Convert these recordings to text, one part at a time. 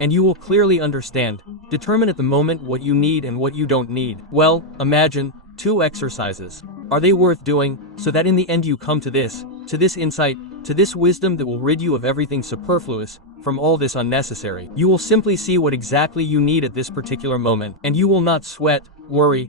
and you will clearly understand. Determine at the moment what you need and what you don't need. Well, imagine 2 exercises. Are they worth doing, so that in the end you come to this insight, to this wisdom that will rid you of everything superfluous, from all this unnecessary. You will simply see what exactly you need at this particular moment, and you will not sweat, worry,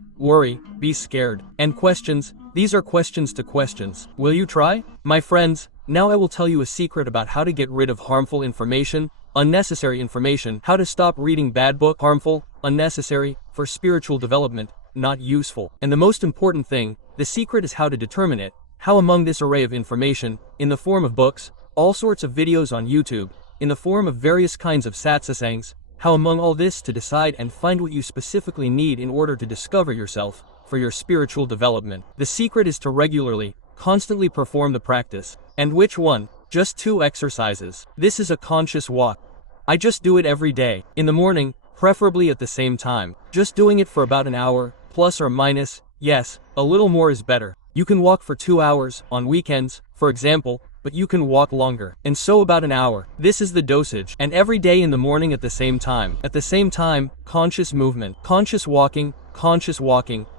be scared. And questions, these are questions to questions. Will you try? My friends, now I will tell you a secret about how to get rid of harmful information, unnecessary information, how to stop reading bad book, harmful, unnecessary, for spiritual development, not useful. And the most important thing, the secret is how to determine it, how among this array of information, in the form of books, all sorts of videos on YouTube, in the form of various kinds of satsangs, how among all this to decide and find what you specifically need in order to discover yourself, for your spiritual development. The secret is to regularly, constantly perform the practice. And which one? Just 2 exercises. This is a conscious walk. I just do it every day, in the morning, preferably at the same time. Just doing it for about an hour, plus or minus, yes, a little more is better. You can walk for 2 hours, on weekends, for example, but you can walk longer. And so about an hour. This is the dosage. And every day in the morning at the same time. At the same time, conscious movement. Conscious walking.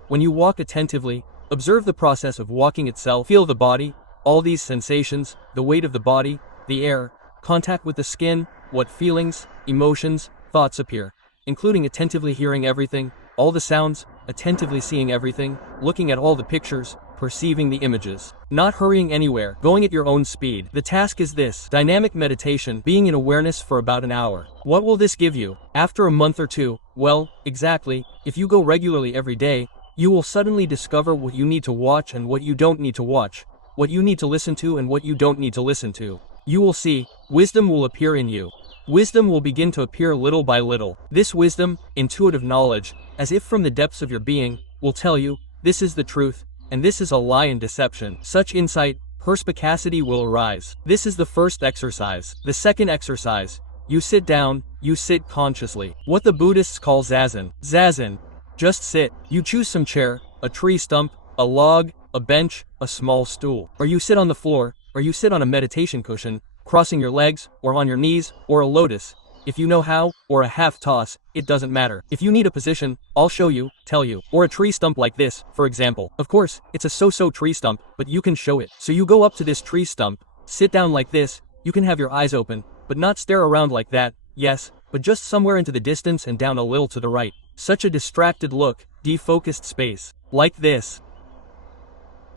When you walk attentively, observe the process of walking itself. Feel the body, all these sensations, the weight of the body, the air, contact with the skin, what feelings, emotions, thoughts appear. Including attentively hearing everything, all the sounds, attentively seeing everything, looking at all the pictures, perceiving the images. Not hurrying anywhere, going at your own speed. The task is this: dynamic meditation, being in awareness for about an hour. What will this give you? After a month or 2, well, exactly, if you go regularly every day, you will suddenly discover what you need to watch and what you don't need to watch, what you need to listen to and what you don't need to listen to. You will see, wisdom will appear in you. Wisdom will begin to appear little by little. This wisdom, intuitive knowledge, as if from the depths of your being, will tell you, this is the truth, and this is a lie and deception. Such insight, perspicacity will arise. This is the first exercise. The second exercise, you sit down, you sit consciously. What the Buddhists call Zazen. Zazen. Just sit. You choose some chair, a tree stump, a log, a bench, a small stool. Or you sit on the floor, or you sit on a meditation cushion, crossing your legs, or on your knees, or a lotus. If you know how, or a half toss, it doesn't matter. If you need a position, I'll show you, tell you. Or a tree stump like this, for example. Of course, it's a so-so tree stump, but you can show it. So you go up to this tree stump, sit down like this, you can have your eyes open, but not stare around like that, yes, but just somewhere into the distance and down a little to the right. Such a distracted look, defocused space. Like this.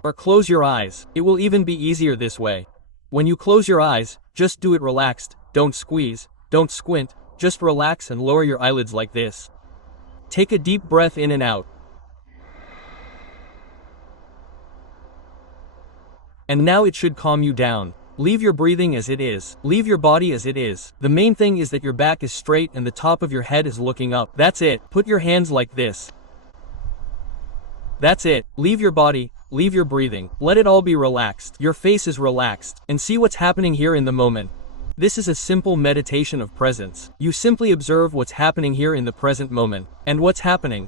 Or close your eyes. It will even be easier this way. When you close your eyes, just do it relaxed, don't squeeze, don't squint, just relax and lower your eyelids like this. Take a deep breath in and out. And now it should calm you down. Leave your breathing as it is. Leave your body as it is. The main thing is that your back is straight and the top of your head is looking up. That's it. Put your hands like this. That's it. Leave your body, leave your breathing. Let it all be relaxed. Your face is relaxed. And see what's happening here in the moment. This is a simple meditation of presence. You simply observe what's happening here in the present moment. And what's happening?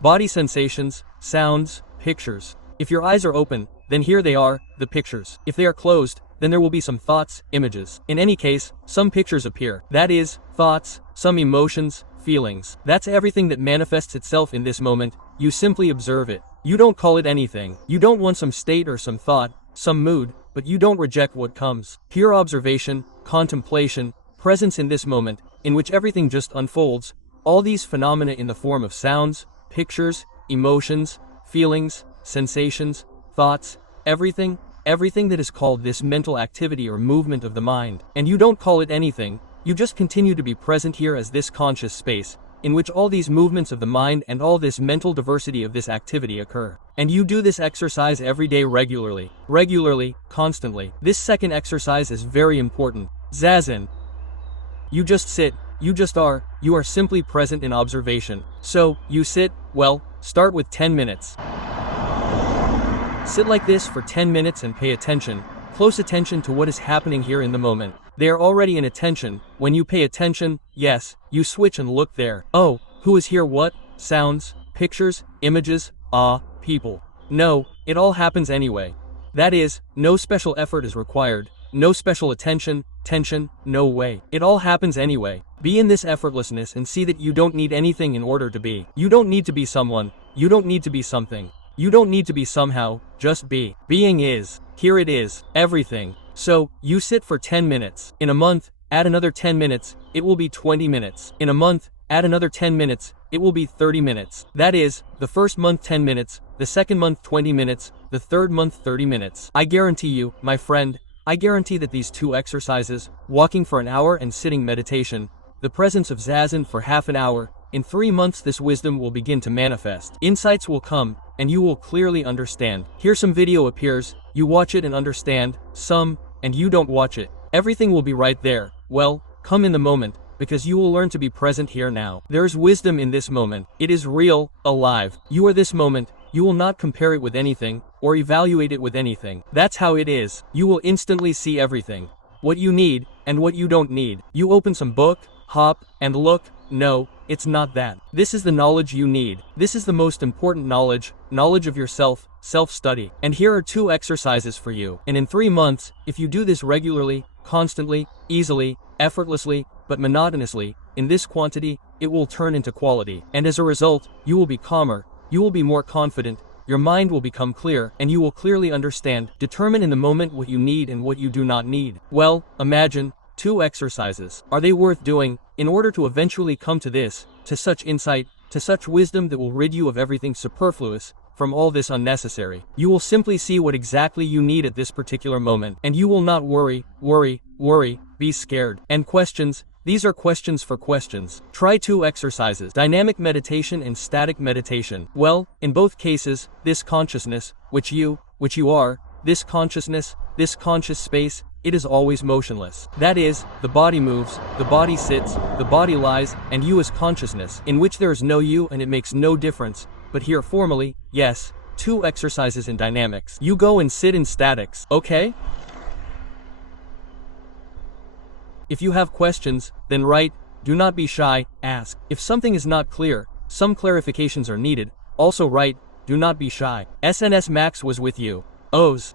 Body sensations, sounds, pictures. If your eyes are open, then here they are, the pictures. If they are closed, then there will be some thoughts, images. In any case, some pictures appear. That is, thoughts, some emotions, feelings. That's everything that manifests itself in this moment. You simply observe it. You don't call it anything. You don't want some state or some thought, some mood, but you don't reject what comes. Pure observation, contemplation, presence in this moment, in which everything just unfolds, all these phenomena in the form of sounds, pictures, emotions, feelings, sensations, thoughts, everything that is called this mental activity or movement of the mind. And you don't call it anything, you just continue to be present here as this conscious space, in which all these movements of the mind and all this mental diversity of this activity occur. And you do this exercise every day regularly, constantly. This second exercise is very important. Zazen. You just sit, you just are, you are simply present in observation. So, you sit, well, start with 10 minutes. Sit like this for 10 minutes and pay attention, close attention to what is happening here in the moment. They are already in attention. When you pay attention, yes, you switch and look there. Oh, who is here? What? Sounds, pictures, images, people. No, it all happens anyway. That is, no special effort is required, no special attention, tension, no way. It all happens anyway. Be in this effortlessness and see that you don't need anything in order to be. You don't need to be someone. You don't need to be something. You don't need to be somehow, just be. Being is. Here it is. Everything. So, you sit for 10 minutes. In a month, add another 10 minutes, it will be 20 minutes. In a month, add another 10 minutes, it will be 30 minutes. That is, the first month 10 minutes, the second month 20 minutes, the third month 30 minutes. I guarantee you, my friend, I guarantee that these two exercises, walking for an hour and sitting meditation, the presence of Zazen for half an hour, in 3 months this wisdom will begin to manifest. Insights will come, and you will clearly understand. Here some video appears, you watch it and understand, some, and you don't watch it. Everything will be right there. Well, come in the moment, because you will learn to be present here now. There is wisdom in this moment. It is real, alive. You are this moment. You will not compare it with anything, or evaluate it with anything. That's how it is. You will instantly see everything. What you need, and what you don't need. You open some book, hop, and look. No, it's not that. This is the knowledge you need. This is the most important knowledge, knowledge of yourself, self-study. And here are 2 exercises for you. And in 3 months, if you do this regularly, constantly, easily, effortlessly, but monotonously, in this quantity, it will turn into quality. And as a result, you will be calmer, you will be more confident, your mind will become clear, and you will clearly understand, determine in the moment what you need and what you do not need. Well, imagine 2 exercises. Are they worth doing, in order to eventually come to this, to such insight, to such wisdom that will rid you of everything superfluous, from all this unnecessary? You will simply see what exactly you need at this particular moment, and you will not worry, be scared. And questions, these are questions for questions. Try 2 exercises, dynamic meditation and static meditation. Well, in both cases, this consciousness, which you are, this consciousness, this conscious space, it is always motionless. That is, the body moves, the body sits, the body lies, and you is consciousness, in which there is no you and it makes no difference. But here formally, yes, 2 exercises in dynamics. You go and sit in statics, okay? If you have questions, then write, do not be shy, ask. If something is not clear, some clarifications are needed, also write, do not be shy. Sensei Max was with you. O's.